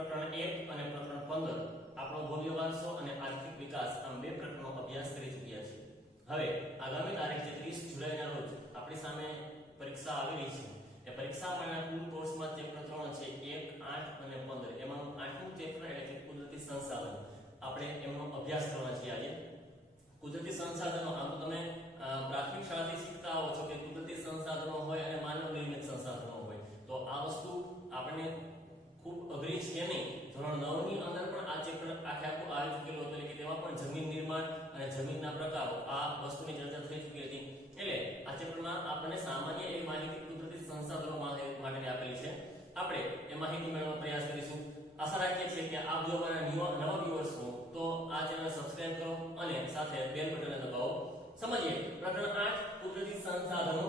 પ્રકરણ 1 અને પ્રકરણ 15 આપણો ભવ્ય વારસો અને આર્થિક વિકાસ આમ બે પ્રકરણનો અભ્યાસ કરી ચૂક્યા છે। હવે આગામી તારીખ 30 જુલાઈના રોજ આપણી સામે પરીક્ષા આવી રહી છે। એ પરીક્ષા માટેના કુલ કોર્સમાં ચેપ્ટર 3 છે 1, 8 અને 15। એમાં 8મું ચેપ્ટર એટલે કે કુદરતી સંસાધન આપણે એમનો અભ્યાસ કરવાનો છે આજે। કુદરતી સંસાધનો આમ તો તમે પ્રાથમિક શાળાથી શીખતા આવો છો કે કુદરતી સંસાધનો હોય અને માનવ નિર્મિત સંસાધનો હોય। તો આ વસ્તુ આપણે ખૂબ અઘરી છે નહીં। ધોરણ 9 ની અંદર પણ આ ચેપ્ટર આખું આવી ચૂકેલું હતું કે તેમાં પણ જમીન નિર્માણ અને જમીનના પ્રકારો આ વસ્તુની ચર્ચા થઈ ચૂકી હતી। એટલે આ ચેપ્ટરમાં આપણને સામાન્ય એવી માહિતી કુદરતી સંસાધનો માટેની આપેલી છે। આપણે એ માહિતી મેળવવાનો પ્રયાસ કરીશું। આશા રાખીએ છીએ કે આપ જો અમારા નવા વ્યુઅર્સ હો તો આ ચેનલ સબસ્ક્રાઇબ કરો અને સાથે બેલ બટન દબાવો। સમજીએ પ્રકરણ 8 કુદરતી સંસાધનો।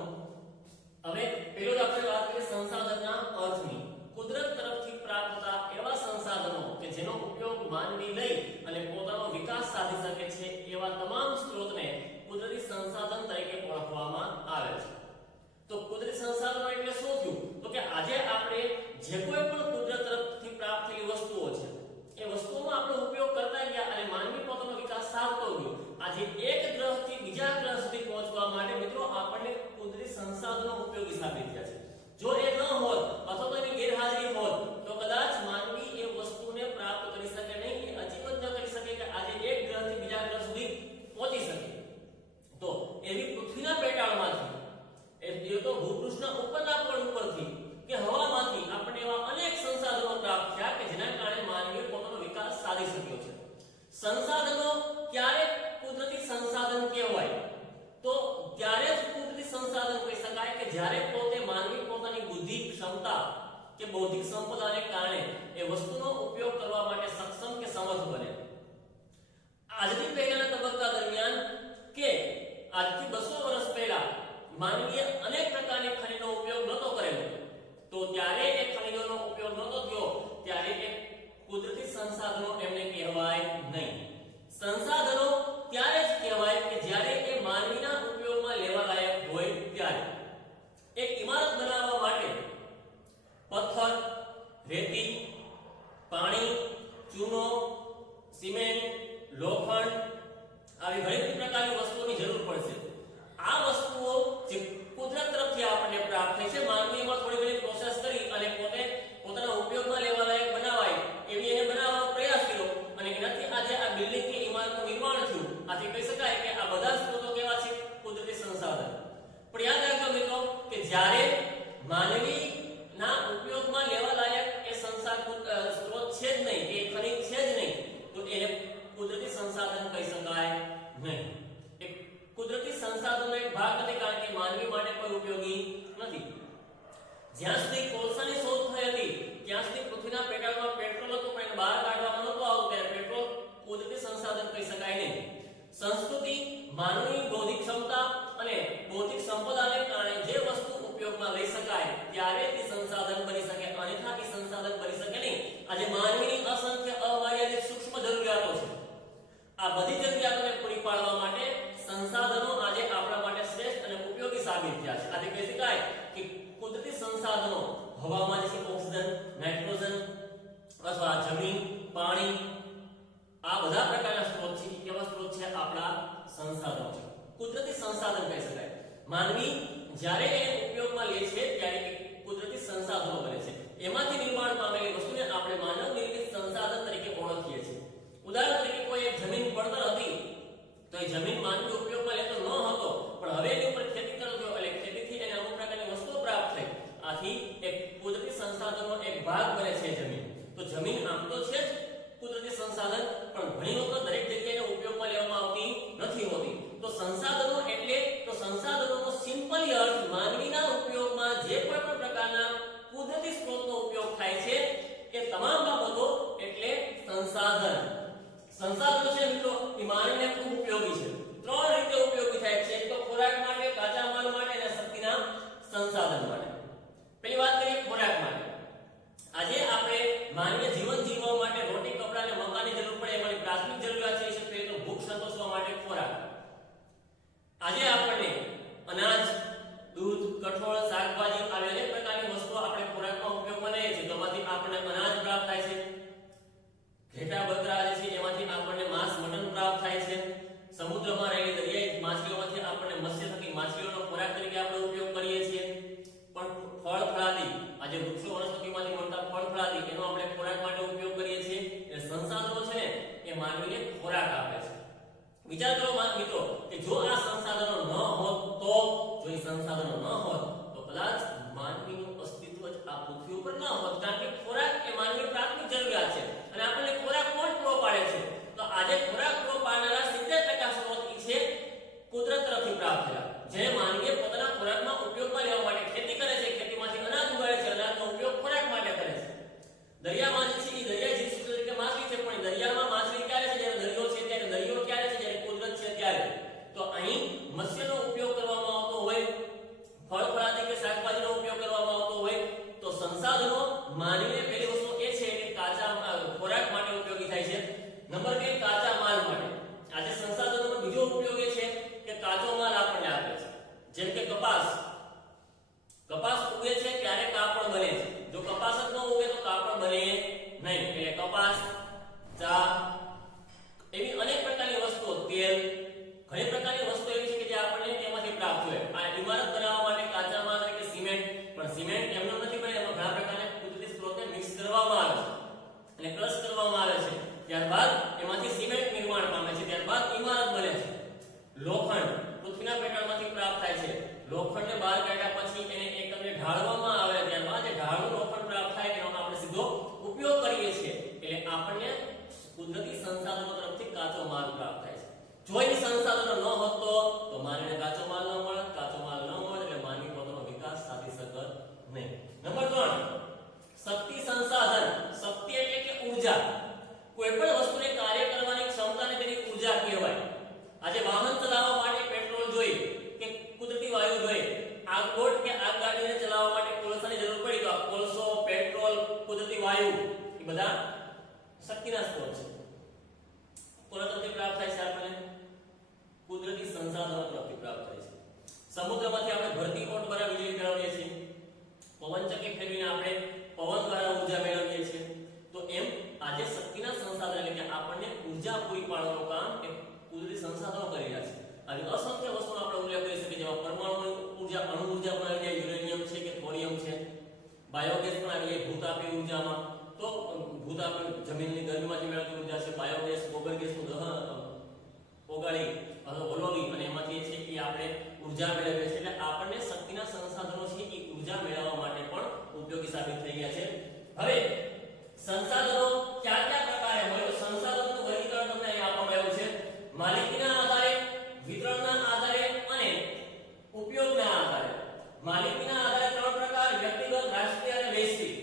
હવે પહેલો જ આપણે વાત કરીએ સંસાધનના અર્થની। કુદરત તરફથી પ્રાપ્ત થતા એવા સંસાધનો કે જેનો ઉપયોગ માનવી લઈ અને પોતાનો વિકાસ સાધી શકે છે એવા તમામ સ્ત્રોતને કુદરતી સંસાધન તરીકે ઓળખવામાં આવે છે। તો કુદરતી સંસાધનો એટલે શું થયું? તો કે આજે આપણે જે કોઈ પણ કુદરત તરફથી પ્રાપ્ત થયેલી વસ્તુઓ છે એ વસ્તુઓનો આપણે ઉપયોગ કરતા ગયા અને માનવી પોતાનો વિકાસ સાધતો ગયો। આજે એક ગ્રહથી બીજા ગ્રહ સુધી પહોંચવા માટે મિત્રો આપણને કુદરતી સંસાધનો ઉપયોગી સાબિત થયા છે। જો એ ન હોત અથવા તો એની ગેરહાજરી હોત તો કદાચ માનવી એ વસ્તુને પ્રાપ્ત કરી શકે નહીં, એ અચીવ ન કરી શકે કે આજે એક ગ્રહથી બીજા ગ્રહ સુધી પહોંચી શકે। તો એવી પૃથ્વીના પેટાળમાંથી એ તો ભૂપૃષ્ઠના ઉપરના પડ ઉપરથી કે હવામાંથી આપણને એવા અનેક સંસાધનો પ્રાપ્ત થયા કે જેના કારણે માનવીએ પોતાનો વિકાસ સાધી શક્યો છે। સંસાધનો ક્યારે કુદરતી સંસાધન કહેવાય? તો ત્યારે જ કુદરતી સંસાધન કહી શકાય કે જ્યારે પોતે માનવી પોતાની બુદ્ધિ, ક્ષમતા કે બૌદ્ધિક સંપદાને કારણે એ વસ્તુનો ઉપયોગ કરવા માટે સક્ષમ કે સમર્થ બને। આજની પહેલાના તબક્કા દરમિયાન કે આજથી 200 વર્ષ પહેલા માનવીએ અનેક પ્રકારની ખનિજનો ઉપયોગ નહોતો કરેલો, તો ત્યારે એ ખનિજોનો ઉપયોગ નહોતો થયો ત્યારે એ કુદરતી સંસાધનો એમને કહેવાય નહીં। સંસાધનો ત્યારે જ કહેવાય કે જ્યારે એ માનવીના ઉપયોગમાં લેવા લાયક હોય ત્યારે। એક ઇમારત બનાવવા માટે પથ્થર, રેતી, પાણી, ચૂનો, સિમેન્ટ, લોખંડ આવી ઘણી બધી પ્રકારની વસ્તુઓની જરૂર પડશે। આ વસ્તુઓ જે કુદરત તરફથી આપણને પ્રાપ્ત થઈ છે, માનવી એમાં થોડી ઘણી પ્રોસેસ કરી અને પોતાના ઉપયોગમાં લેવા લાયક બનાવાય એવી એને બનાવવાનો પ્રયાસ કર્યો અને એનાથી આજે આ બિલ્ડિંગ કે ઇમારતનું નિર્માણ થયું। આથી કહી શકાય કે આ બધા સ્ત્રોતો કેવા છે? કુદરતી સંસાધન। પણ યાદ રાખજો મિત્રો કે જ્યારે માનવીના ઉપયોગમાં લેવા લાયક એ સ્ત્રોત છે જ નહીં, એ ખનિજ છે જ નહીં, તો એને કુદરતી સંસાધન કહી શકાય નહીં। એ કુદરતી સંસાધનનો એક ભાગ નથી કારણ કે માનવી માટે કોઈ ઉપયોગી નથી। જ્યાં સુધી કોલસાની શોધ થઈ હતી ત્યાં સુધી પૃથ્વીના પેટાળમાં પેટ્રોલ હતું પણ બહાર કાઢવામાં નહોતું આવતું ત્યારે પેટ્રોલ કુદરતી સંસાધન કહી શકાય નહીં। સંસ્કૃતિ માનવીની બૌદ્ધિક ક્ષમતા અને બૌદ્ધિક સંપદાને કારણે જે વસ્તુ ઉપયોગમાં લઈ શકાય ત્યારે તે સંસાધન બની શકે, અન્યથા એ સંસાધન બની શકે નહીં। આજે માનવીની અસંખ્ય અમર્યાદિત સૂક્ષ્મ જરૂરિયાતો છે। આ બધી જરૂરિયાતોને પૂરી પાડવા માટે સંસાધનો આજે આપણા માટે શ્રેષ્ઠ અને ઉપયોગી સાબિત થયા છે। આજે કહી શકાય કે કુદરતી સંસાધનો હવામાં જે ઓક્સિજન, નાઇટ્રોજન અથવા જમીન, પાણી આ બધા પ્રકારના સ્ત્રોત છે। કેવા સ્ત્રોત છે? આપણા સંસાધનો છે, કુદરતી સંસાધન કહી શકાય। માનવી જ્યારે એને ઉપયોગમાં લે છે ત્યારે કુદરતી સંસાધનો બને છે। એમાંથી નિર્માણ પામેલી વસ્તુને આપણે માનવ નિર્મિત સંસાધન તરીકે ઓળખીએ છીએ। ઉદાહરણ તરીકે કોઈ એક જમીન પડતર હતી તો એ જમીન માનવી ઉપયોગમાં લેતો ન હતો પણ હવે એની ઉપર ખેતી કરતો થયો એટલે ખેતીથી એને અમુક પ્રકારની વસ્તુઓ પ્રાપ્ત થઈ। આથી એક કુદરતી સંસાધનનો એક ભાગ બને છે જમીન। તો જમીન આમ તો છે જ કુદરતી સંસાધન પણ ઘણી વખત દરેક જગ્યાએ ઉપયોગમાં લેવામાં આવતી નથી હોતી। તો સંસાધનો એટલે તો સંસાધનોનો સિમ્પલી અર્થ માનવીના ઉપયોગમાં જે કોઈ પણ પ્રકારના કુદરતી સ્ત્રોતનો ઉપયોગ થાય છે એ તમામ બાબતો એટલે સંસાધન। સંસાધનો છે મિત્રો એ માનવીને ખૂબ ઉપયોગી છે। 3 રીતે ઉપયોગી થાય છે, એક તો ખોરાક માટે, કાચા માલ માટે અને શક્તિના સંસાધન માટે। પહેલી વાત કરીએ ખોરાક માટે। આજે આપણે માનવીય જીવન જીવવા માટે રોટી, કપડાં અને મકાનની જરૂર પડે એમાંની પ્રાથમિક જરૂરિયાત છે તો ભૂખ સંતોષવા માટે ખોરાક। આજે આપણને અનાજ, દૂધ, કઠોળ, શાકભાજી આવી અનેક પ્રકારની વસ્તુઓ આપણે ખોરાકમાં ઉપયોગમાં લઈએ છીએ। તો આમાંથી આપણને અનાજ પ્રાપ્ત થાય છે, ઘેટા બકરા જે છે એમાંથી આપણને માંસ મટન પ્રાપ્ત થાય છે. સમુદ્રમાં રહેલી દરિયાઈ માછલીઓમાંથી આપણને મત્સ્ય થકી માછલીઓનો ખોરાક તરીકે આપણે ઉપયોગ કરીએ છીએ. પણ ફળ ફળાદી આજે વૃક્ષો વનસ્પતિમાંથી મળતા ફળ ફળાદી એનો આપણે ખોરાક માટે ઉપયોગ કરીએ છીએ. એ સંસાધનો છે ને એ માનવીને ખોરાક આપે છે. વિચાર કરો મિત્રો કે જો આ સંસાધનો ન હોત તો જો એ સંસાધનો ન હોત તો કદાચ માનવીનું અસ્તિત્વ જ આ પૃથ્વી ઉપર ન હોત. કારણ કે ખોરાક એ માનવીની પ્રાથમિક જરૂરિયાત છે અને આપણને ખોરાક કોણ પૂરો પાડે છે? તો આજે ખોરાક પૂરો પાડનારા 70% સ્ત્રોત છે કુદરત તરફથી પ્રાપ્ત થયેલા. જે માનવીએ પોતાના ખોરાકમાં ઉપયોગમાં લેવા માટે ખેતી કરે છે, ખેતીમાંથી અનાજ ઉગાડે છે, અનાજનો ઉપયોગ ખોરાક માટે કરે છે. દરિયામાં જે છે એ દરિયાઈ જીવસૃષ્ટિ તરીકે માછલી છે, પણ દરિયામાં માછલી ક્યારે છે? જ્યારે દરિયો છે ત્યારે. દરિયો ક્યારે છે? જ્યારે કુદરત છે ત્યારે. તો અહીં મત્સ્યનો ઉપયોગ કરવામાં આવતો હોય, ફળ ફળાદી કે શાકભાજીનો ઉપયોગ કરવામાં આવતો હોય તો સંસાધનો માનવીને પહેલી વસ્તુ એ છે કે કાચા ખોરાક માટે ઉપયોગી થાય છે. નંબર 2 કાચા માલ માટે. આજે સંસાધનોનો બીજો ઉપયોગ એ છે કે કાચો માલ આપણને આપે છે. જેમ કે કપાસ ઉગે છે ત્યારે કાપડ બને છે. જો કપાસ જ ન ઉગે તો કાપડ બને નહીં. એટલે કપાસ, ચા એવી અનેક પ્રકારની વસ્તુઓ, તેલ, ઘણી પ્રકારની વસ્તુઓ એવી છે કે જે આપણને તેમાંથી પ્રાપ્ત હોય. આ ઇમારત બનાવવા માટે કાચા માલ એટલે કે સિમેન્ટ, પણ સિમેન્ટ એમનો નથી બને, એમાં ઘણા પ્રકારના કુદરતી સ્ત્રોતને મિક્સ કરવામાં આવે છે અને ક્રશ કરવામાં આવે છે. ત્યારબાદ એમાંથી સિમેન્ટ નિર્માણ પામે છે. ત્યારબાદ ઇમારત બને છે. લોખંડ પૃથ્વીના પેટાળમાંથી પ્રાપ્ત થાય છે. લોખંડને બહાર કાઢ્યા પછી એને એકંદરે ઢાળવામાં આવે. ત્યારબાદ જે ઢાળનું લોખંડ પ્રાપ્ત થાય એનો આપણે સીધો ઉપયોગ કરીએ છીએ. એટલે આપણને કુદરતી સંસાધનો તરફથી કાચો માલ પ્રાપ્ત થાય છે. જો એ સંસાધનો ન હોત તો માનવીને કાચો માલ ન મળે. કાચો માલ ન મળે એટલે માનવી પોતાનો વિકાસ સાધી શકત નહીં. નંબર 3 શક્તિ સંસાધન. શક્તિ એટલે કે ઊર્જા. કોઈ પણ વસ્તુને કાર્ય કરવાની ક્ષમતાને તેની ઊર્જા કહેવાય. આજે વાહન ચલાવવા માટે પેટ્રોલ જોઈએ કે કુદરતી વાયુ જોઈએ. આગબોટ કે આગગાડીને ચલાવવા માટે કોલસાની જરૂર પડી તો આ કોલસો, પેટ્રોલ, કુદરતી વાયુ એ બધા શક્તિના સ્ત્રોત છે. કોના તરફથી પ્રાપ્ત થાય છે? આપણને કુદરતી સંસાધનો તરફથી પ્રાપ્ત થાય છે. સમુદ્રમાંથી આપણે ભરતી કોટ દ્વારા વીજળી મેળવીએ છીએ. પવનચક્કી ફેરવીને આપણે પવન દ્વારા ઊર્જા મેળવીએ છીએ. તો એમ આજે શક્તિના સંસાધન એટલે કે આપણને ઊર્જા પૂરી પાડવાનું કામ એ કુદરતી સંસાધનો કરી રહ્યા છે. આવી અસંખ્ય વસ્તુનો આપણે ઉલ્લેખ કરી શકીએ, જેમાં પરમાણુ ઊર્જા, અણુ ઊર્જા પણ આવી જાય, યુરેનિયમ છે કે થોરિયમ છે, બાયોગેસ પણ આવી જાય ભૂતાપી ઊર્જામાં. તો ભૂતાપી જમીનની ગરમીમાંથી મેળવતી ઊર્જા છે. બાયોગેસ ગોબર ગેસનું દહન ઓગાળી અથવા ઓલવવી અને એમાંથી છે કે આપણે ઊર્જા મેળવીએ છીએ. એટલે આપણને શક્તિના સંસાધનો છે એ ઊર્જા મેળવવા માટે પણ ઉપયોગી સાબિત થઈ ગયા છે. હવે સંસાધનો કયા કયા પ્રકારે હોય તો સંસાધનોનું વર્ગીકરણ તમને અહીં આપવામાં આવ્યું છે. માલિકીના આધારે, વિતરણના આધારે અને ઉપયોગના આધારે. માલિકીના આધારે 3 પ્રકાર: વ્યક્તિગત, રાષ્ટ્રીય અને વૈશ્વિક.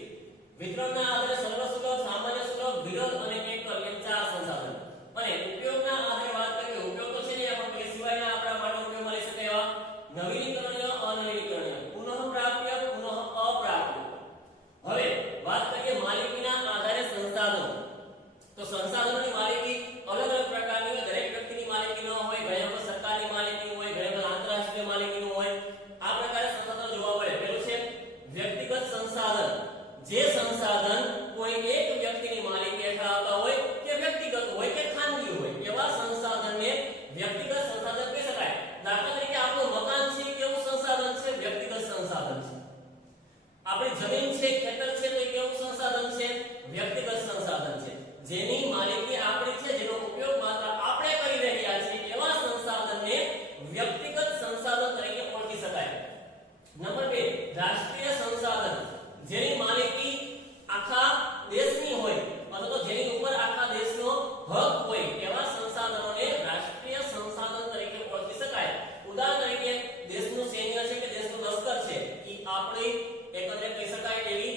વિતરણના આધારે સર્વસુલભ, સામાન્ય સુલભ, વિરલ અને એકલ એમ 4 સંસાધન. અને ઉપયોગના આધારે વાત કરીએ, ઉપયોગ તો છે ને આપણે સિવાયના આપણા માટે ઉપયોગમાં લઈ શકાય એવા નવીનીકરણીય, અનવીનીકરણીય, પુનઃપ્રાપ્ય, પુનઃ અપ્રાપ્ય. હવે વાત કરીએ માલિકીના આધારે સંસાધનો. તો સંસાધનોની માલિકી અલગ અલગ પ્રકારની હોય. દરેક વ્યક્તિની માલિકી ન હોય, ઘણી વખત સરકારની માલિકી હોય, ઘણી વખત આંતરરાષ્ટ્રીય માલિકી હોય. આ પ્રકારે સંસાધનો જોવા મળે. પહેલું છે વ્યક્તિગત સંસાધન. જે સંસાધન કોઈ એક વ્યક્તિની માલિકી હેઠળ આવતા હોય કે વ્યક્તિગત હોય કે ખાનગી હોય, એવા સંસાધનને વ્યક્તિગત સંસાધન કહી શકાય. દાખલા તરીકે આપણું મકાન છે, કેવું સંસાધન છે? વ્યક્તિગત સંસાધન છે. આપણી જમીન છે, ખેતર છે, તો કેવું સંસાધન છે? વ્યક્તિગત સંસાધન છે. જેની માલિકી આપણી છે, જેનો ઉપયોગ માત્ર આપણે કરી રહ્યા છીએ, એવા સંસાધનને વ્યક્તિગત સંસાધન તરીકે ઓળખી શકાય. નંબર 2 રાષ્ટ્રીય સંસાધન. જેની માલિકી આખા દેશની હોય અથવા તો જેની ઉપર આખા દેશનો હક હોય, એવા સંસાધનોને રાષ્ટ્રીય સંસાધન તરીકે ઓળખી શકાય. ઉદાહરણ તરીકે દેશનું સૈન્ય છે કે દેશનું લશ્કર છે, એ આપણી એકંદરે કહી શકાય એવી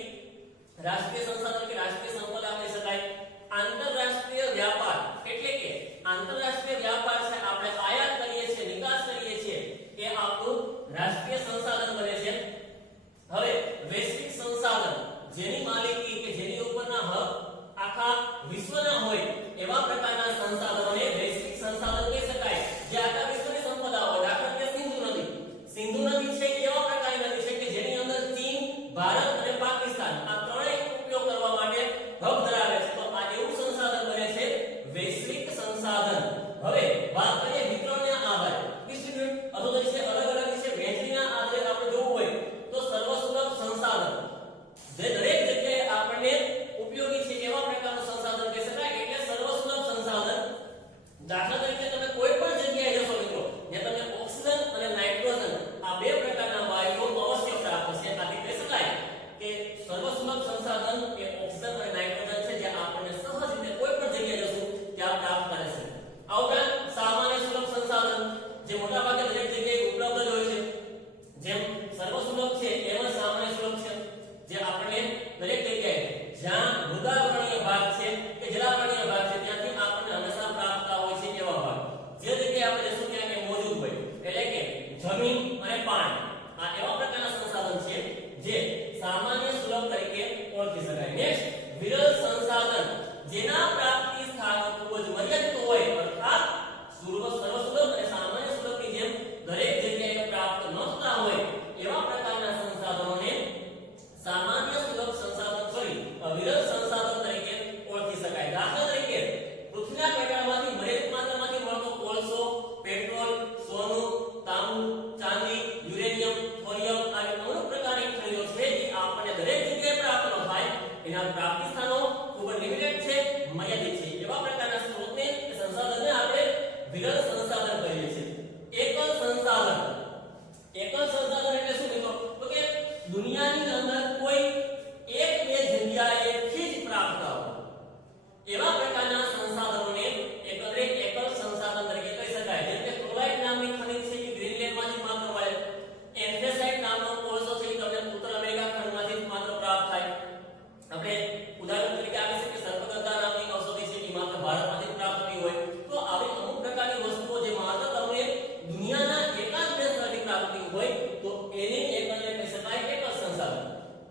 રાષ્ટ્રીય સંસાધન કે રાષ્ટ્રીય સંપદા કહી શકાય. આંતરરાષ્ટ્રીય વ્યાપાર એટલે કે આંતરરાષ્ટ્રીય વ્યાપાર છે, આપણે આયાત કરીએ છીએ, નિકાસ કરીએ છીએ, એ આપણું રાષ્ટ્રીય સંસાધન બને છે. હવે વૈશ્વિક સંસાધન. જેની માલિકી કે જેની ઉપરના હક આખા વિશ્વના હોય, એવા પ્રકારના સંસાધનોને વૈશ્વિક સંસાધન કહી શકાય. જે આખા વિશ્વની સંપદા હોય. દાખલા તરીકે સિંધુ નદી. સિંધુ નદી છે એ એવા પ્રકારની નદી છે કે જેની અંદર ચીન, ભારત અને પાકિસ્તાન આ ત્રણેય ઉપયોગ જેના પ્રાપ્તિ સ્થાનો ખૂબ જ લિમિટેડ છે, મર્યાદિત છે, એવા પ્રકારના સ્ત્રોતને સંસાધનને આપણે વિરલ સંસાધન કહીએ છીએ. એકલ સંસાધન એટલે શું મિત્રો? તો કે દુનિયાની અંદર કોઈ એક બે જગ્યાએથી જ પ્રાપ્ત થાય એવા પ્રકારના સંસાધનોને એકલ સંસાધન તરીકે કહી શકાય. જેમ કે ક્લોરાઇડ નામની ખનિજ છે એ ગ્રીનલેન્ડમાંથી માત્ર મળે, એન્થ્રેસાઇટ નામનો કોલસો છે એ તમને ઉત્તર અમેરિકા ખંડમાંથી જ માત્ર પ્રાપ્ત થાય. આપણે ઉદાહરણ તરીકે આપી શકીએ સર્પગંધા નામની ઔષધિ છે એ માત્ર ભારતમાંથી પ્રાપ્ત થતી હોય. તો આવી અમુક પ્રકારની વસ્તુઓ જે માત્ર તમને દુનિયાના એકાદ બે સ્થળથી પ્રાપ્ત થતી હોય તો એને કહી શકાય એકલ સંસાધન.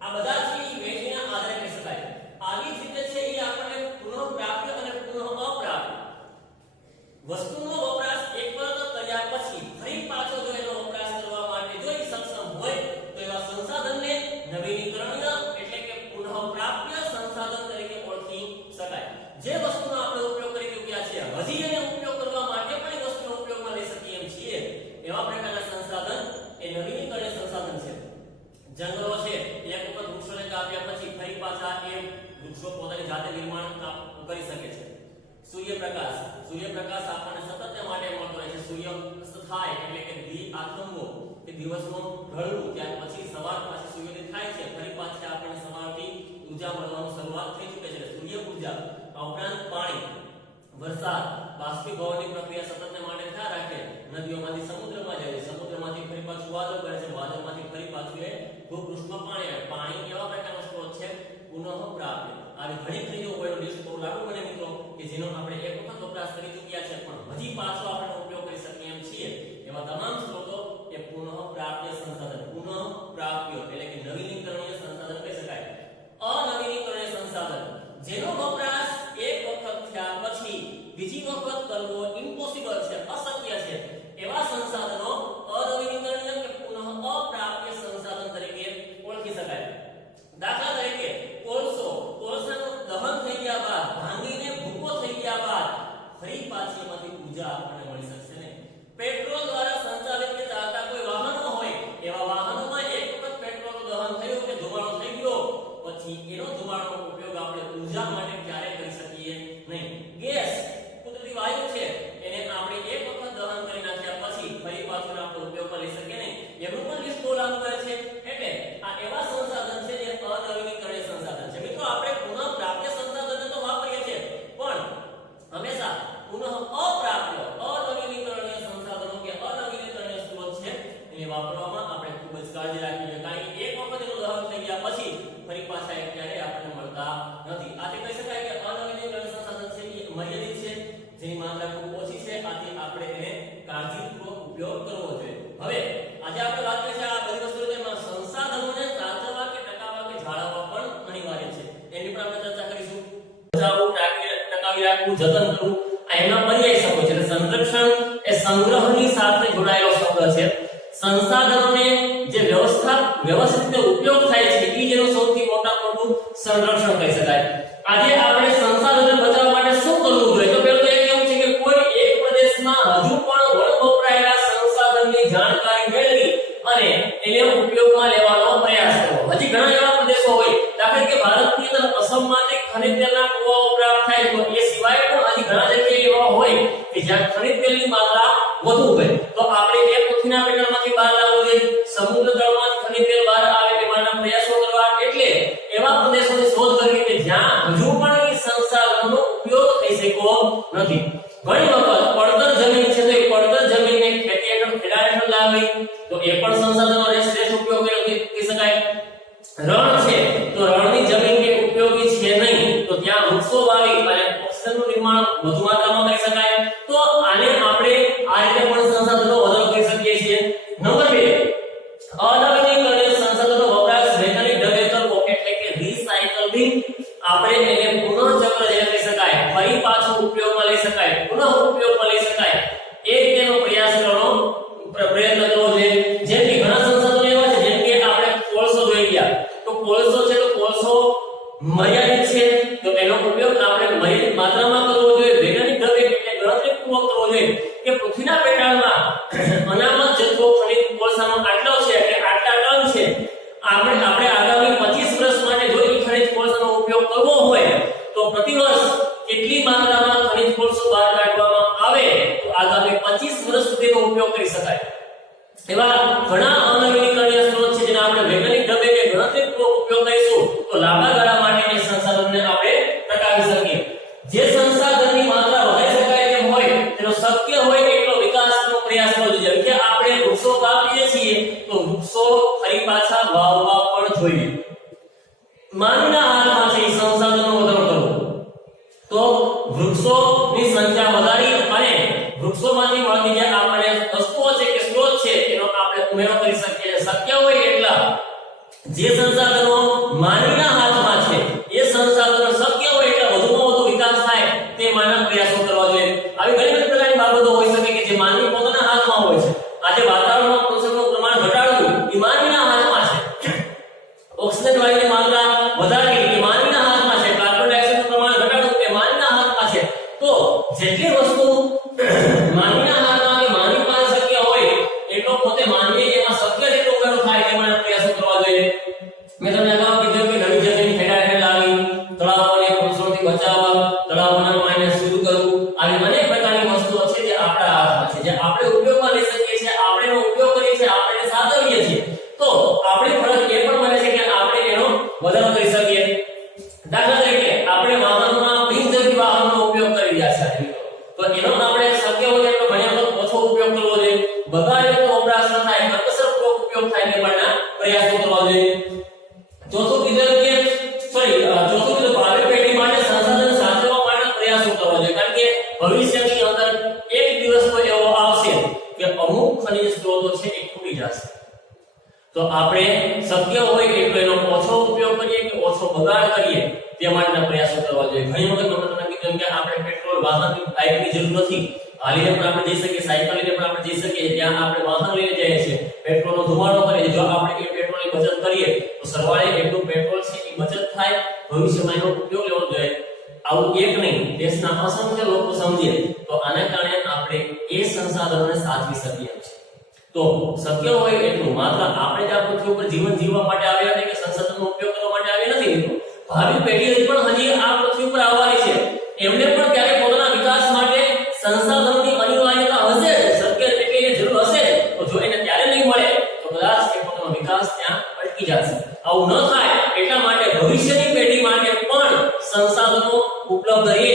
આ બધા છે એ વહેંચણીના આધારે કહી શકાય. આવી જ રીતે છે એ આપણને પુનઃપ્રાપ્ય અને પુનઃ અપ્રાપ્ય વસ્તુનો વપરાશ એકવાર કર્યા પછી ફરી પાછો જો એનો વપરાશ કરવા માટે જો એ સક્ષમ હોય તો એવા સંસાધનને નવીનીકરણીય એટલે કે પુનઃપ્રાપ્ય સંસાધન તરીકે ઓળખી શકાય. જે વસ્તુનો આપણે ઉપયોગ કરી ચૂક્યા છીએ હજી એને ઉપયોગ કરવા માટે પણ એ વસ્તુનો ઉપયોગમાં લઈ શકીએ એમ છીએ એવા પ્રકારના સંસાધન એ નવીનીકરણીય સંસાધન છે. જંગલો છે એક વખત વૃક્ષોને કાપ્યા પછી ફરી પાછા એ વૃક્ષો પોતાની જાતે નિર્માણ કરી શકે છે. સૂર્યપ્રકાશ આપણને સતત માટે મળતો રહે છે. સૂર્યાસ્ત થાય એટલે કે દી આથમવો કે દિવસનો ઢળવું ત્યાર પછી સવાર પાછી સૂર્યોદય થાય છે ફરી પાછી આપણને સવારથી ઊર્જા મળવાની શરૂઆત થઈ ચૂકે છે. સૂર્ય ઊર્જા ઉપરાંત પાણી, વરસાદ, બાષ્પીભવનની પ્રક્રિયા સતતને માટે થયા રાખે. નદીઓમાંથી સમુદ્રમાં જાય છે, સમુદ્રમાંથી ફરી પાછું વાદળ બને છે, વાદળમાંથી ફરી પાછું એ ભૂપૃષ્ઠમાં પાણી આવે. પાણી કેવા પ્રકારનો સ્ત્રોત છે? પુનઃપ્રાપ્ય. આવી ઘણી ખરીદો હોય લિસ્ટ બહુ લાંબુ બને મિત્રો કે જેનો આપણે એક વખત વપરાશ કરી ચૂક્યા છે પણ હજી પાછો આપણે ઉપયોગ કરી શકીએ એમ છીએ એવા તમામ સ્ત્રોતો એ પુનઃપ્રાપ્ય સંસાધન, પુનઃપ્રાપ્ય એટલે કે નવીનીકરણીય સંસાધન કહી શકાય. અનવીનીકરણીય સંસાધન જેનો વપરાશ એક વખત થયા પછી બીજી વખત કરવો ઇમ્પોસિબલ છે, અશક્ય છે એવા સંસાધનો અનવીનીકરણીય કે પુનઃપ્રાપ્ય સંસાધન તરીકે ઓળખી શકાય. દાખલા તરીકે કોલસાનું દહન થઈ ગયા બાદ ભાંગીને ભૂકો થઈ ગયા બાદ ફરી પાછી એમાંથી ઊર્જા આપણને મળી શકશે ને. પેટ્રોલ દ્વારા સંચાલિત કે ચાલતા કોઈ વાહનો હોય એવા વાહનોમાં એક વખત પેટ્રોલનું દહન થયું કે ધુમાડો થઈ ગયો પછી એનો ધુમાડોનો ઉપયોગ આપણે ઊર્જા માટે ક્યારે કરી શકીએ નહીં. ગેસ કુદરતી વાયુ છે એને આપણે એક વખત દહન કરી નાખ્યા પછી ફરી પાછું આપણે ઉપયોગમાં લઈ શકીએ નહીં. એનું પણ લિસ્ટ બહુ લાંબુ કરે છે. એટલે આ એવા સંસાધન છે જે અનવીનીકરણીય સંસાધન છે. મિત્રો આપણે પુનઃપ્રાપ્ય સંસાધનને તો વાપરીએ છીએ પણ હંમેશા પુનઃઅપ્રાપ્ય અનવીનીકરણીય સંસાધનો કે અનવીનીકરણીય સ્ત્રોત છે એને વાપરવામાં આપણે ખૂબ જ કાળજી રાખવી જોઈએ. કારણ કે એક વખત એનું દહન થઈ ગયા પછી ફરી પાછા એ ક્યારેય આપણને મળતા નથી. આથી કહી શકાય કે અનવીનીકરણીય સંસાધન છે એ મર્યાદિત છે, જેની માત્રા ખૂબ ઓછી છે. આથી આપણે એને કાળજીપૂર્વક ઉપયોગ કરવો જોઈએ. હવે આજે આપણે વાત કરીએ આ બધી વસ્તુઓ તેમાં સંસાધનોને સાચવવા કે ટકાવવા કે જાળવવા પણ અનિવાર્ય છે. એની પર આપણે ચર્ચા કરીશું. બચાવવું, ટકાવી રાખવું, જતન કરવું આ એના પર્યાય શબ્દો છે. સંરક્ષણ એ સંગ્રહની સાથે જોડાયેલો શબ્દ છે. સંસાધનોને જે વ્યવસ્થિત રીતે ઉપયોગ થાય છે એ જેનું સૌથી મોટું સંરક્ષણ કહી શકાય. આજે આપણે સંસાધનોને બચાવવા માટે શું કરવું જોઈએ? તો પહેલું તો એ કેવું છે કે કોઈ એક પ્રદેશમાં હજુ પણ વપરાયેલા સંસાધનની જાણકારી મેળવી અને એને ઉપયોગમાં લેવાનો પ્રયાસ કરવો. હજી ઘણા એવા પ્રદેશો હોય દાખલા કે ભારતની અંદર અસમમાંથી ખનિજ તેલના કુવાઓ પ્રાપ્ત થાય તો એ સિવાય પણ હજી ઘણા જગ્યાએ એવા હોય કે જ્યાં ખનિજ તેલની માત્રા વધુ હોય તો આપણે એ પૃથ્વીના પેટાળમાંથી બહાર લાવવું જોઈએ. સમુદ્ર તળમાંથી ખનિજ તેલ બહાર આવે તે માટેના પ્રયાસો કરવા. એટલે એવા પ્રદેશોની શોધ કરવી કે જ્યાં હજુ પણ એ સંસાધનોનો ઉપયોગ થઈ શક્યો નથી. ઘણી વખત પડતર જમીન છે તો એ પડતર જમીનને ખેતી હેઠળ ખેડા હેઠળ લાવી તો એ પણ સંસાધનોનો શ્રેષ્ઠ ઉપયોગ કરી શકાય. રણ છે તો રણની જમીન કે ઉપયોગી છે નહીં તો ત્યાં વૃક્ષો વાવી અને ઓક્સિજનનું નિર્માણ વધુ માત્રામાં કરી શકાય. તો આને આપણે આ રીતે પણ સંસાધનો વધારો કરી શકીએ છીએ. નંબર 2 અનવીનીકરણીય સંસાધનો વપરાશ વૈજ્ઞાનિક ઢબે કરવો એટલે કે રિસાયકલિંગ. આપણે એને પુનઃચક્ર જેને કહી શકાય, ફરી પાછો ઉપયોગમાં લઈ શકાય, પુનઃ ઉપયોગમાં લઈ શકાય એક તેનો પ્રયાસ કરવાનો પ્રયત્ન કરવો જોઈએ. જેમ કે ઘણા સંસાધનો એવા છે જેમ કે આપણે કોલસો જોઈ ગયા તો કોલસો છે તો કોલસો મર્યાદિત છે તો એનો ઉપયોગ આપણે મર્યાદિત માત્રામાં કરવો જોઈએ. વૈજ્ઞાનિક ઢબે એટલે ગણતરીપૂર્વક કરવો જોઈએ કે પૃથ્વીના પેટાળમાં અનામત જથ્થો ખનિજ કોલસાનો આટલો છે એટલે આટલા ટન છે. આપણે આગામી 25 વર્ષ માટે જો એ ખનિજ કોલસાનો ઉપયોગ ઉપયોગ કરી શકાય. એવા ઘણા અનવીનીકરણીય સ્ત્રોત છે જેના આપણે વૈજ્ઞાનિક ઢબે કે ગણતરીપૂર્વક ઉપયોગ કરીશું તો લાંબા ગાળા માટે એ સંસાધનને આપણે ટકાવી શકીએ. જે સંસાધનની માત્રા વધારી શકાય તેમ હોય તેનો શક્ય હોય એટલો વિકાસનો પ્રયાસ કરવો જોઈએ. કે આપણે વૃક્ષો કાપીએ છીએ તો વૃક્ષો ફરી પાછા વાવવા પણ જોઈએ. માનવીના હાથમાં છે સંસાધનનો વધારો કરવો. તો વૃક્ષોની સંખ્યા વધારી અને વૃક્ષોમાંથી મળતી જે આપણને વસ્તુઓ છે કે સ્ત્રોત છે એનો આપણે ઉમેરો કરી શકીએ. શક્ય હોય એટલા જે સંસાધનો માનવીના હાથમાં છે એ સંસાધનો શક્ય હોય એટલા વધુમાં વધુ વિકાસ થાય તે માટેના પ્રયાસો કરવા જોઈએ. આવી ઘણી બધી પ્રકારની બાબતો હોઈ શકે કે જે માનવી પોતાના હાથમાં હોય છે. આજે વાતાવરણમાં પ્રદૂષણનું પ્રમાણ ઘટાડવું એ માનવીના હાથમાં છે. ઓક્સિજન વાયુની માત્રા વધારવી એ માનવીના હાથમાં છે. કાર્બન ડાયોક્સાઇડનું પ્રમાણ ઘટાડવું એ માનવીના હાથમાં છે. તો જેટલી વસ્તુ માનવીના હાથમાં કે માનવી પાસે શક્ય હોય એટલો પોતે માનવી એમાં શક્ય તેટલો ઉમેરો થાય તે માટે પ્રયાસો કરવા જોઈએ. મેં તમને અગાઉ કીધું કે નવી જમીન ખેડા લાવી, તળાવોને પ્રદૂષણથી બચાવવા, તળાવોના પાણીને શુદ્ધ કરવું, આવી અનેક પ્રકારની વસ્તુઓ છે જે આપણા હાથમાં છે, જે આપણે ઉપયોગમાં લઈ શકીએ છીએ, આપણે એનો ઉપયોગ કરીએ છીએ, આપણે એને સાચવીએ છીએ. તો આપણી ફરજ એ પણ બને છે કે આપણે એનો વધારો કરી શકીએ. દાખલા તરીકે આપણે વાહનોમાં બિનજરૂરી વાહનોનો ઉપયોગ કરી રહ્યા છીએ તો એનો આપણે શક્ય હોય એટલો બને ઓછો ઉપયોગ કરવો જોઈએ. બગાડે તો વપરાશ ન થાય, કરકસરપૂર્વક ઉપયોગ થાય તે માટેના પ્રયાસો કરવા જોઈએ. ચોથું કીધું ભાવિ પેઢી માટે સંસાધન સાચવવા માટે પ્રયાસો કરવા જોઈએ. કારણ કે ભવિષ્યની અંદર એક દિવસ તો એવો આવશે કે અમુક ખનિજ સ્ત્રોતો છે એ ખૂટી જશે. તો આપણે શક્ય હોય એટલો એનો ઓછો ઉપયોગ કરીએ કે ઓછો બગાડ કરીએ તે માટેના પ્રયાસો કરવા જોઈએ. ઘણી વખત તમને કીધું કે આપણે પેટ્રોલ વાહનની બાઇકની જરૂર નથી, હાલીને પણ આપણે જઈ શકીએ, સાયકલ લઈને પણ આપણે જઈ શકીએ. ત્યાં આપણે વાહન લઈને જઈએ છીએ, પેટ્રોલનો ધુમાડો કરીએ. જો આપણે એ પેટ્રોલની બચત કરીએ તો સરવાળે એટલું પેટ્રોલ છે એ બચત થાય, ભવિષ્યમાં એનો ઉપયોગ લેવો જોઈએ. આવું એક નહીં, દેશના અસંખ્ય લોકો સમજે તો આના કારણે આપણે એ સંસાધનોને સાચવી શકીએ છીએ. તો શક્ય હોય એટલું માત્ર આપણે જ આ પૃથ્વી ઉપર જીવન જીવવા માટે આવ્યા નથી કે સંસાધનનો ઉપયોગ કરવા માટે આવ્યા નથી. ભાવિ પેઢીઓ પણ હજી આ પૃથ્વી ઉપર આવવાની છે. એમને પણ ક્યારેક પોતાના વિકાસ માટે સંસાધનોની અનિવાર્યતા હશે, શક્ય તેટલી જરૂર હશે. તો જો એને ત્યારે નહીં મળે તો કદાચ એ પોતાનો વિકાસ ત્યાં અટકી જશે. આવું ન થાય એટલા માટે ભવિષ્યની પેઢી માટે પણ સંસાધનો ઉપલબ્ધ રહે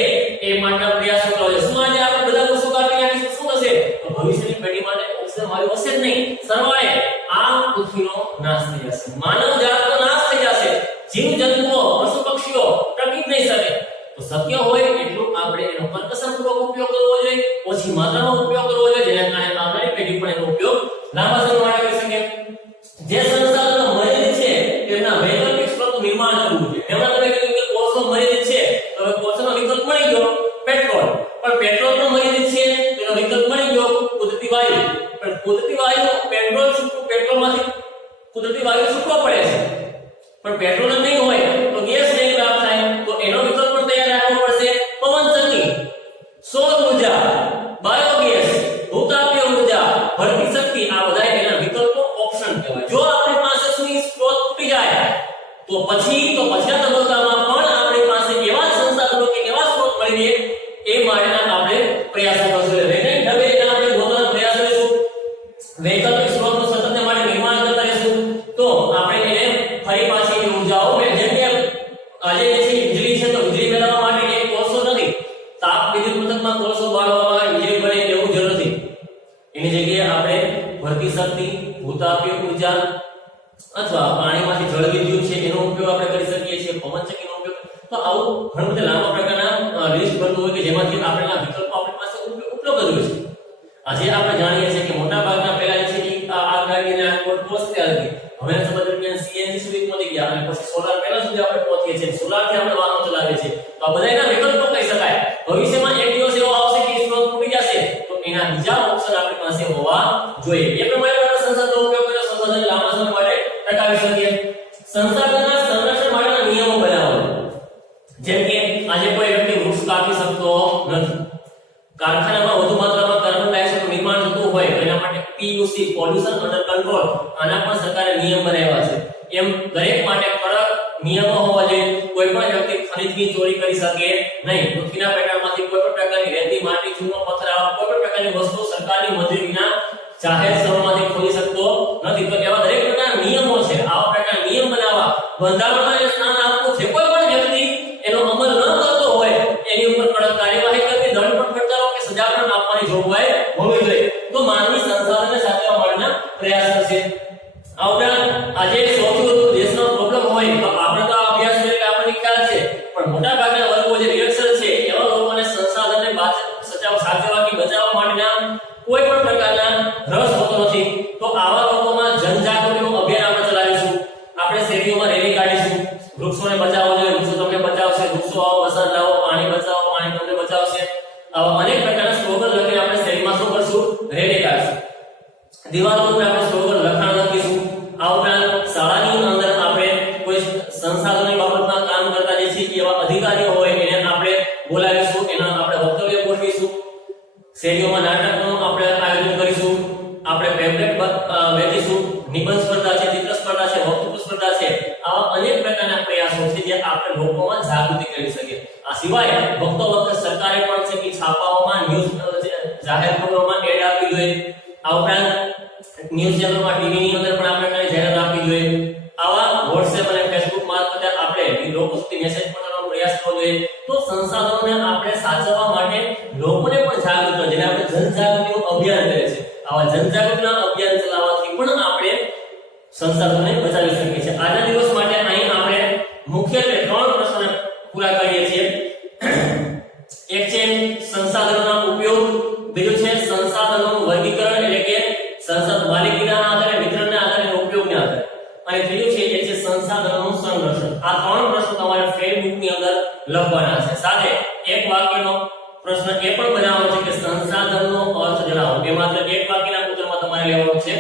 એ માટેના પ્રયાસો કરવા જોઈએ. શું આજે આપણે બધા વસ્તુ કાપી નાખીશું શું થશે? તો ભવિષ્યની પેઢી માટે ઓક્સિજન વાયુ હશે જ નહીં. સરવાળે આ પૃથ્વીનો નાશ થઈ જશે, માનવ જાતનો નાશ થઈ જશે, જીવ જંતુઓ પશુ પક્ષીઓ ટકી જ નહીં શકે. તો શક્ય હોય એટલું આપણે એનો કરકસરપૂર્વક ઉપયોગ કરવો જોઈએ, ઓછી માત્રામાં ઉપયોગ કરવો જોઈએ, જેના કારણે આવનારી પેઢી પણ એનો ઉપયોગ લાંબા સમય માટે કરી શકે. જે સંસાધનો મર્યાદિત છે તેમના વૈકલ્પિક સ્ત્રોતનું નિર્માણ કરવું જોઈએ. એમાં તમે કીધું કે કોલસો મર્યાદિત છે તો હવે કોલસાનો વિકલ્પ મળી ગયો પેટ્રોલ, પણ પેટ્રોલ પણ મર્યાદિત છે તેનો વિકલ્પ મળી ગયો કુદરતી વાયુ. પણ કુદરતી વાયુ પેટ્રોલમાંથી કુદરતી વાયુ છૂટવા પડે છે, પણ પેટ્રોલ જ નહીં હોય તો ગેસ નહીં પ્રાપ્ત થાય. તો એનો વિકલ્પ પણ તૈયાર રાખવો પડશે. પવનચક્કી, સૌર ઉર્જા, બાયોગેસ, ભૂતાપીય ઉર્જા, ભરતી શક્તિ, આ બધા એના વિકલ્પો ઓપ્શન કહેવાય. જો આપણી પાસે સુઈ સ્ત્રોત તૂટી જાય તો પછીના તબક્કામાં પણ આપણી પાસે એવા સંસાધનો કે એવા સ્ત્રોત મળી રહે એ માટેના આપણે પ્રયાસો કરશું. વૈજ્ઞાનિક ઢબે એના આપણે ગોતવાના પ્રયાસ કરીશું, વૈકલ્પિક સ્ત્રોતનું સતત માટે નિર્માણ કરતા રહીશું. તો આપણે એને ફરી પાછી એની ઉર્જાઓ જેમ કે આજે જે છે વીજળી છે તો વીજળી મેળવવા માટે એક કોલસો નથી, તાપ વિદ્યુત મથકમાં કોલસો બાળવામાં વીજળી બને એવું જરૂર નથી. એની જગ્યાએ આપણે ભરતી શક્તિ, ભૂતાપીય ઉર્જા અથવા પાણીમાંથી જળ વિદ્યુત છે એનો ઉપયોગ આપણે કરી શકીએ છીએ, પવનચક્કીનો ઉપયોગ. તો આવું ઘણા બધા લાંબા પ્રકારના લિસ્ટ બનતું હોય કે જેમાંથી આપણે આ વિકલ્પો આપણી પાસે ઉપલબ્ધ હોય છે. આજે આપણે જાણીએ છીએ કે મોટા ભાગના પહેલા જે છે આ ગાડીના કોડ પહોંચતી હતી, હવે સમજ કે સીએનજી સુધી પહોંચી ગયા અને પછી સોલાર પેનલ સુધી આપણે પહોંચીએ છીએ, સોલારથી આપણે વાહનો ચલાવીએ છીએ. તો આ બધા એના વિકલ્પો કહી શકાય. ભવિષ્યમાં એક દિવસ એવો આવશે કે સ્ત્રોત તૂટી જશે તો એના બીજા ઓપ્શન આપણી પાસે હોવા જોઈએ. એ પ્રમાણે આપણે સંસાધનનો ઉપયોગ કરીને સંસાધન લાંબા સમય માટે ટકાવી શકીએ. સંસાધનના સંરક્ષણ માટેના નિયમો બનાવો. જેમ કે આજે કોઈ વ્યક્તિ વૃક્ષ કાપી શકતો નથી, કારખાનામાં વધુ માત્રામાં કાર્બન ડાયોક્સાઇડનું નિર્માણ થતું હોય એના માટે પીયુસી પોલ્યુશન અંડર કંટ્રોલ આના પણ સરકારે નિયમ બનાવ્યા છે. એમ દરેક માટે કડક નિયમો હોવા જોઈએ. કોઈ પણ વ્યક્તિ ખનિજની ચોરી કરી શકે નહીં. પૃથ્વીના પેટાળમાંથી કોઈ પણ પ્રકારની રેતી, માટી, ચૂનો, પથ્થર આવા કોઈ પણ પ્રકારની વસ્તુ સરકારની મંજૂરી વિના જાહેર સ્થળોમાંથી ખોલી શકતો નથી. તો એવા દરેક પ્રકારના નિયમો છે. આવા પ્રકારના નિયમ બનાવવા, બંધારણમાં જે સ્થાન આપવું છે, કોઈ પણ વ્યક્તિ એનો અમલ ન કરતો હોય એની ઉપર કડક કાર્યવાહી કરવી, દંડ પણ ફટકારવો કે સજા પણ આપવાની જોગવાઈ હોવી જોઈએ. તો માનવી સંસાધનને સાચવવા માટેના પ્રયાસ કરશે. આ ઉપરાંત આજે સૌથી વધુ દેશનો પ્રોબ્લેમ હોય તો આપણે તો આ અભ્યાસ કરીએ કે આપણને ખ્યાલ છે, પણ મોટા ભાગના વર્ગો જે નિરક્ષર છે એવા લોકોને સંસાધનને સાચવવા કે બચાવવા માટેના કોઈ પણ પ્રકારના રસ હોતો નથી. તો આવા લોકોમાં જનજાગૃતિનું અભિયાન આપણે ચલાવીશું. આપણે શેરીઓમાં રેલી કાઢીશું, વૃક્ષોને બચાવો જોઈએ, વૃક્ષો તમને બચાવશે, વૃક્ષો આવો, વરસાદ લાવો, પાણી બચાવો, પાણી તમને બચાવશે. આવા અનેક પ્રકારના સ્લોગન લખીને આપણે શેરીમાં શું કરશું? રેલી કાઢીશું. દિવાલો ઉપર આપણે સ્લોગન લખાણ લખીશું. આ ઉપરાંત શાળાની અંદર આપણે કોઈ સંસાધનની બાબતમાં કામ કરતા જે છે એવા અધિકારીઓ હોય એને આપણે બોલાવીશું, એના આપણે વક્તવ્ય ગોઠવીશું. શેરીઓમાં નાટકનું આપણે આયોજન કરીશું. આપણે પેમ્પલેટ વેચીશું. નિબંધ સ્પર્ધા છે, ચિત્ર સ્પર્ધા છે, વક્તૃત્વ સ્પર્ધા છે. આવા અનેક પ્રકારના પ્રયાસો છે જે આપણે લોકોમાં જાગૃતિ કરી શકીએ. આ સિવાય વખતો વખત સરકારે પણ છે કે છાપાઓમાં ન્યૂઝ જાહેર ખબરોમાં એડ આપવી જોઈએ. આ ઉપરાંત ન્યૂઝ ચેનલમાં, ટીવીની અંદર પણ આપણે કઈ જાહેરાત આપવી જોઈએ. આવા WhatsApp અને Facebook મારફતે આપણે લોકો સુધી મેસેજ પહોંચાડવાનો પ્રયાસ કરવો જોઈએ. તો સંસાધનોને આપણે સાચવવા માટે લોકોને પણ જાગૃત કરવા, જેને આપણે જનજાગૃતિનું અભિયાન કહે છે. આવા જનજાગૃતિના અભિયાન ચલાવવાથી પણ આપણે સંસાધનોને બચાવી શકીએ છીએ. આજના દિવસ માટે અહીં આપણે મુખ્યત્વે 3 પ્રશ્નોને પૂરા કરીએ છીએ. એક છે સંસાધનોના ઉપયોગ, બીજું છે સંસાધનોનું વર્ગીકરણ એટલે કે સંસાધન માલિકીના આધારે, વિતરણના આધારે, ઉપયોગના આધારે, અને ત્રીજું છે એ છે સંસાધનોનું સંરક્ષણ. આ 3 પ્રશ્નો તમારે ફેરબુકની અંદર લખવાના છે. સાથે એક વાક્યનો પ્રશ્ન એ પણ બનાવવાનો છે કે સંસાધનનો અર્થ જણાવો. એ માત્ર એક વાક્યના ઉત્તરમાં તમારે લેવાનું છે.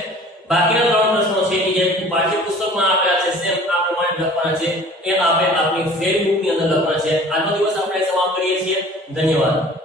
બાકીના 3 પ્રશ્નો છે કે જે પાઠ્યપુસ્તકમાં આપેલા છે સેમ આ પ્રમાણે લખવાના છે. એ આપણે આપણી ફેરબુકની અંદર લખવાના છે. આજનો દિવસ આપણે સમાપ્ત કરીએ છીએ. ધન્યવાદ.